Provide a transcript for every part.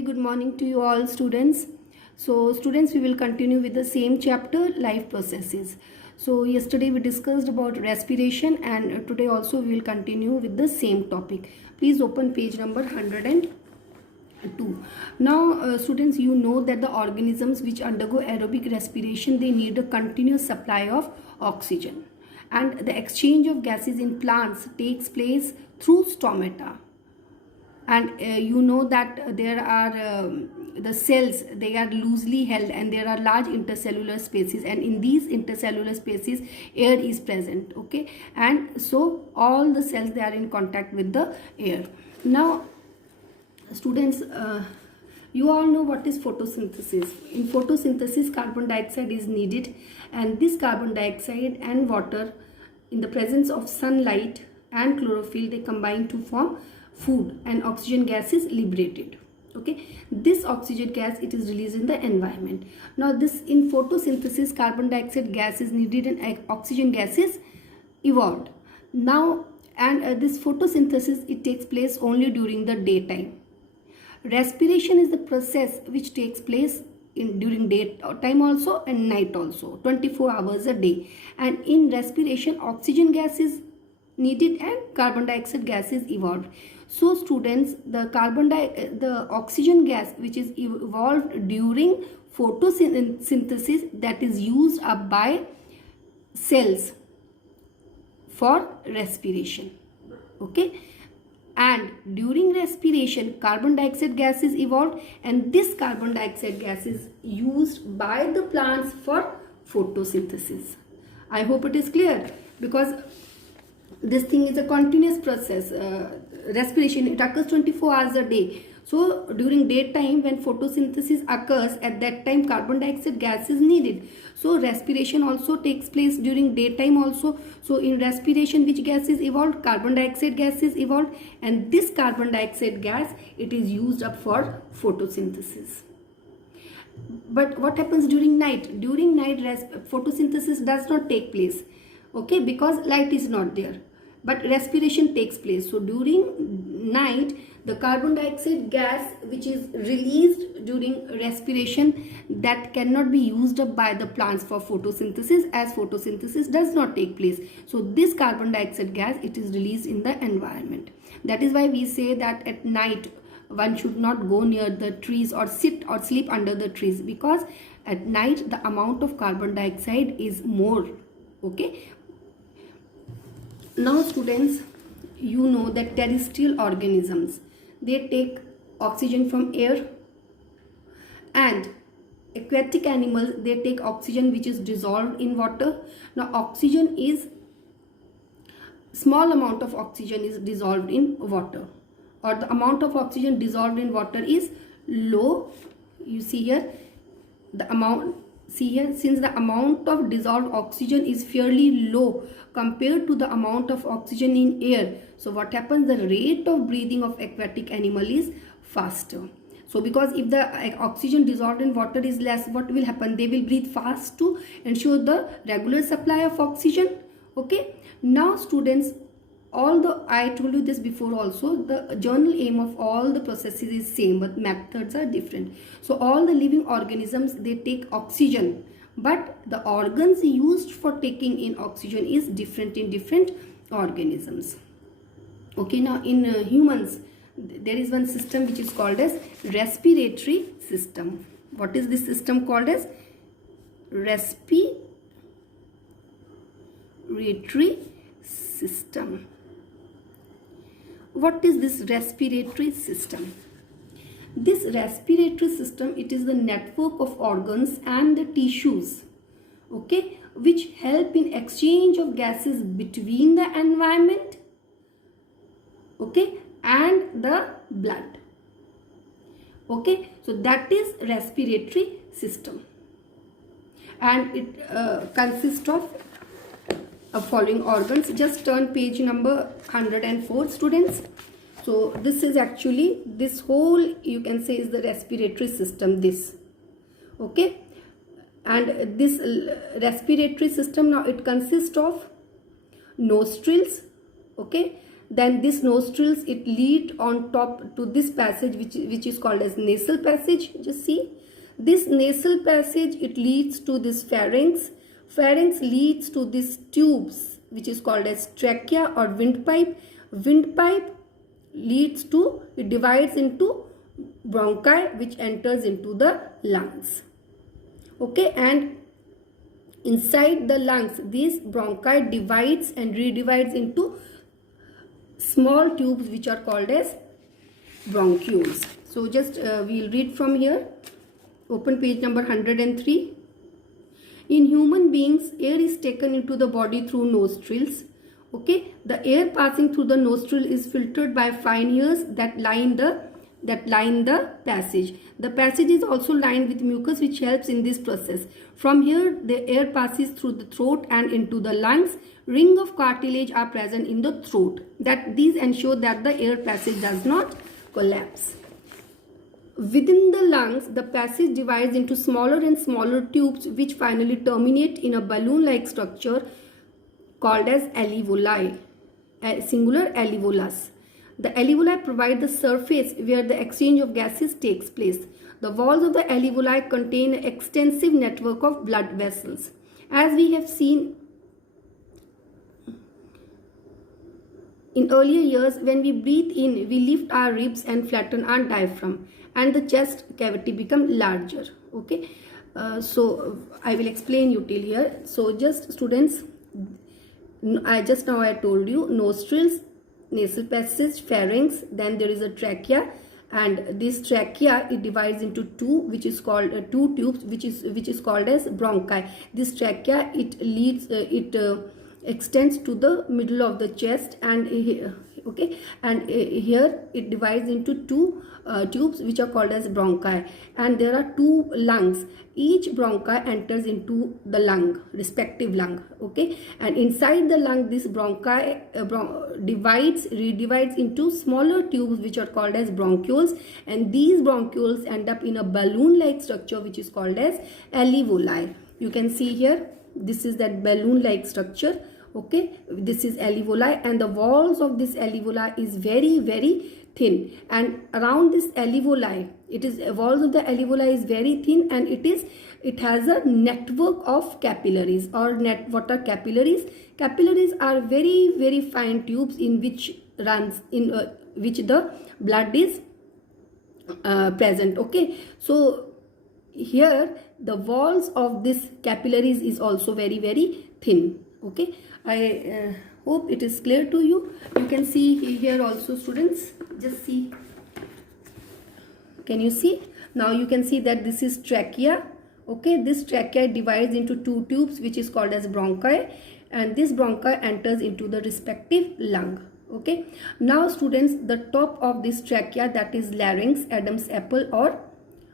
Very good morning to you all students. So students, we will continue with the same chapter, life processes. So yesterday we discussed about respiration, and today also we will continue with the same topic. Please open page number 102. Now students, you know that the organisms which undergo aerobic respiration, they need a continuous supply of oxygen, and the exchange of gases in plants takes place through stomata. And you know that there are the cells, they are loosely held, and there are large intercellular spaces, and in these intercellular spaces air is present. Okay, and so all the cells, they are in contact with the air. Now students, you all know what is photosynthesis. In photosynthesis, carbon dioxide is needed, and this carbon dioxide and water, in the presence of sunlight and chlorophyll, they combine to form food, and oxygen gas is liberated. Okay, this oxygen gas, it is released in the environment. Now this, in photosynthesis, carbon dioxide gas is needed and oxygen gas is evolved. Now, and this photosynthesis, it takes place only during the daytime. Respiration is the process which takes place during daytime also and night also, 24 hours a day. And in respiration, oxygen gas is needed and carbon dioxide gas is evolved. So students, the oxygen gas which is evolved during photosynthesis, that is used up by cells for respiration. Okay, and during respiration, carbon dioxide gas is evolved, and this carbon dioxide gas is used by the plants for photosynthesis. I hope it is clear, because this thing is a continuous process. Respiration, it occurs 24 hours a day. So during daytime, when photosynthesis occurs, at that time carbon dioxide gas is needed. So respiration also takes place during daytime also. So in respiration, which gas is evolved? Carbon dioxide gas is evolved, and this carbon dioxide gas, it is used up for photosynthesis. But what happens during night? During night, photosynthesis does not take place. Okay, because light is not there, but respiration takes place. So during night, the carbon dioxide gas which is released during respiration, that cannot be used up by the plants for photosynthesis, as photosynthesis does not take place. So this carbon dioxide gas, it is released in the environment. That is why we say that at night one should not go near the trees or sit or sleep under the trees, because at night the amount of carbon dioxide is more. Okay, now students, you know that terrestrial organisms, they take oxygen from air, and aquatic animals, they take oxygen which is dissolved in water. Now oxygen is, small amount of oxygen is dissolved in water, or the amount of oxygen dissolved in water is low. You see here the amount. See here, since the amount of dissolved oxygen is fairly low compared to the amount of oxygen in air, so what happens? The rate of breathing of aquatic animal is faster. So because if the oxygen dissolved in water is less, what will happen? They will breathe fast to ensure the regular supply of oxygen. Okay, now students, I told you this before also, the general aim of all the processes is same, but methods are different. So all the living organisms, they take oxygen, but the organs used for taking in oxygen is different in different organisms. Okay, now in humans, there is one system which is called as respiratory system. What is this system called as? Respiratory system. What is this respiratory system? This respiratory system, it is the network of organs and the tissues, okay, which help in exchange of gases between the environment, okay, and the blood. Okay, so that is respiratory system, and it consists of following organs. Just turn page number 104 students. So this is actually, this whole, you can say, is the respiratory system, this. Okay, and this respiratory system, now it consists of nostrils, okay, Then this nostrils, it lead on top to this passage which is called as nasal passage. Just see, this nasal passage, it leads to this pharynx. Pharynx leads to this tubes which is called as trachea or windpipe. Windpipe leads to, it divides into bronchi which enters into the lungs. Okay, and inside the lungs, these bronchi divides and redivides into small tubes which are called as bronchioles. So just we'll read from here. Open page number 103. In human beings, air is taken into the body through nostrils. Okay, the air passing through the nostril is filtered by fine hairs that line the passage. The passage is also lined with mucus which helps in this process. From here, the air passes through the throat and into the lungs. Ring of cartilage are present in the throat. These ensure that the air passage does not collapse. Within the lungs, the passage divides into smaller and smaller tubes which finally terminate in a balloon-like structure called as alveoli, singular alveolus. The alveoli provide the surface where the exchange of gases takes place. The walls of the alveoli contain an extensive network of blood vessels. As we have seen in earlier years, when we breathe in, we lift our ribs and flatten our diaphragm, and the chest cavity become larger. Okay, so I will explain you till here. So just students, I told you nostrils, nasal passage, pharynx, then there is a trachea, and this trachea, it divides into two, which is called two tubes, which is called as bronchi. This trachea, it leads extends to the middle of the chest, and okay, and here it divides into two tubes which are called as bronchi, and there are two lungs. Each bronchi enters into the lung, respective lung. Okay, and inside the lung, this bronchi redivides into smaller tubes which are called as bronchioles, and these bronchioles end up in a balloon-like structure which is called as alveoli. You can see here, this is that balloon-like structure. Okay, this is alveoli, and the walls of this alveoli is very, very thin, and around this alveoli, walls of the alveoli is very thin, and it has a network of capillaries. What are capillaries? Capillaries are very, very fine tubes in which which the blood is present. Okay, so here the walls of this capillaries is also very, very thin. Okay, I hope it is clear to you. You can see here also, students, just see. Can you see? Now you can see that this is trachea. Okay, this trachea divides into two tubes which is called as bronchi, and this bronchi enters into the respective lung. Okay, now students, the top of this trachea, that is larynx, Adam's apple or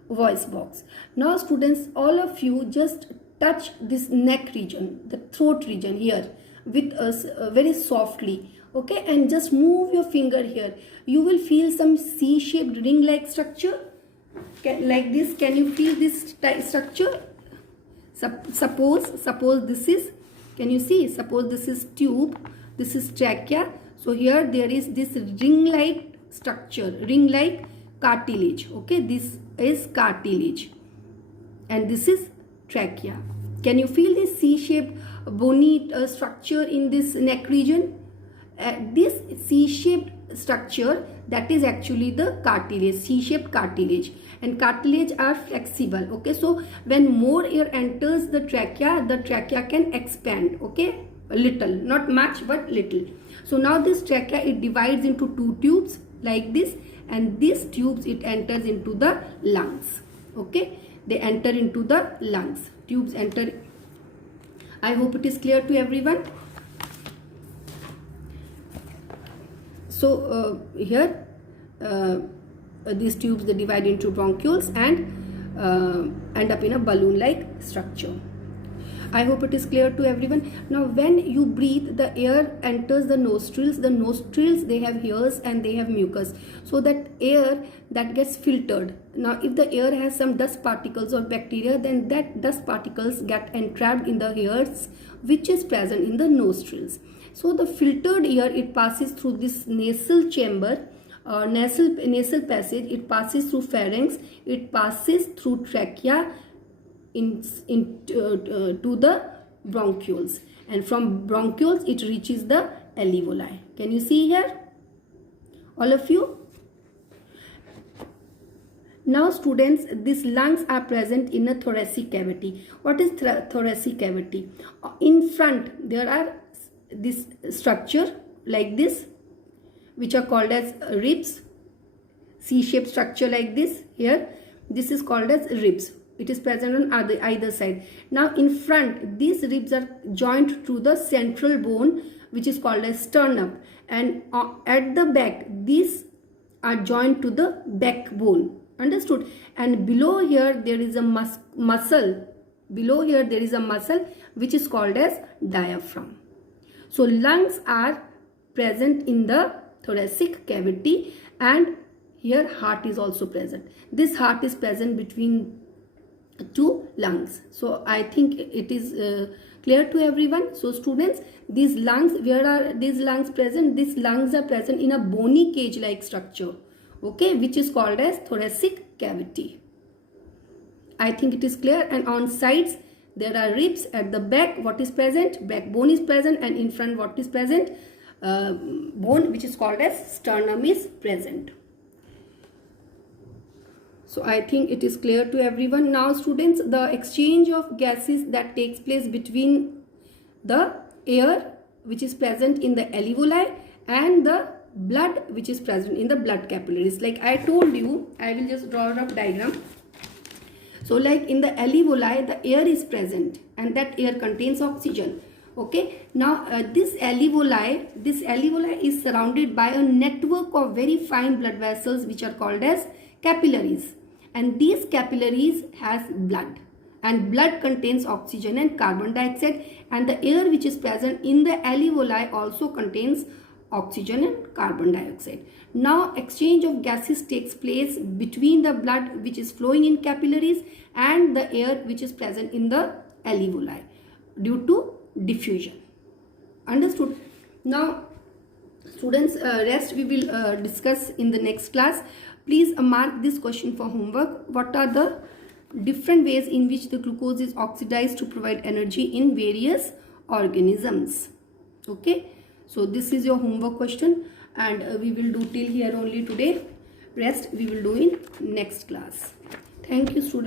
voice box. Now students, all of you just touch this neck region, the throat region here with us very softly. Okay, and just move your finger here. You will feel some C-shaped ring-like structure like this. Can you feel this structure? Suppose this is, can you see? Suppose this is tube, this is trachea. So here there is this ring-like structure, ring-like cartilage. Okay, this is cartilage, and this is trachea. Can you feel this C-shaped bony structure in this neck region? This C-shaped structure, that is actually the cartilage, C-shaped cartilage, and cartilage are flexible. Okay, so when more air enters the trachea can expand. Okay, a little, not much but little. So now this trachea, it divides into two tubes like this, and these tubes, it enters into the lungs. Okay, they enter into the lungs. Tubes enter. I hope it is clear to everyone. So here these tubes, they divide into bronchioles and end up in a balloon-like structure. I hope it is clear to everyone. Now when you breathe, the air enters the nostrils. The nostrils, they have hairs and they have mucus. So that air that gets filtered. Now if the air has some dust particles or bacteria, then that dust particles get entrapped in the hairs which is present in the nostrils. So the filtered air, it passes through this nasal chamber, nasal passage. It passes through pharynx, it passes through trachea to the bronchioles, and from bronchioles it reaches the alveoli. Can you see here, all of you? Now students, these lungs are present in a thoracic cavity. What is thoracic cavity? In front there are this structure like this, which are called as ribs, C-shaped structure like this here. This is called as ribs. It is present on either side. Now in front, these ribs are joined to the central bone, which is called as sternum, and at the back these are joined to the backbone. Understood? And below here there is a muscle. Below here there is a muscle which is called as diaphragm. So lungs are present in the thoracic cavity, and here heart is also present. This heart is present between two lungs. So I think it is clear to everyone. So students, these lungs, where are these lungs present? These lungs are present in a bony cage like structure, okay, which is called as thoracic cavity. I think it is clear. And on sides there are ribs. At the back, what is present? Backbone is present. And in front, what is present? Bone, which is called as sternum, is present. So I think it is clear to everyone. Now students, the exchange of gases that takes place between the air which is present in the alveoli and the blood which is present in the blood capillaries. Like I told you, I will just draw a rough diagram. So like in the alveoli, the air is present and that air contains oxygen. Okay, now this alveoli is surrounded by a network of very fine blood vessels which are called as capillaries, and these capillaries has blood, and blood contains oxygen and carbon dioxide, and the air which is present in the alveoli also contains oxygen and carbon dioxide. Now exchange of gases takes place between the blood which is flowing in capillaries and the air which is present in the alveoli due to diffusion. Understood? Now students, rest we will discuss in the next class. Please mark this question for homework. What are the different ways in which the glucose is oxidized to provide energy in various organisms? Okay, so this is your homework question, and we will do till here only today. Rest we will do in next class. Thank you students.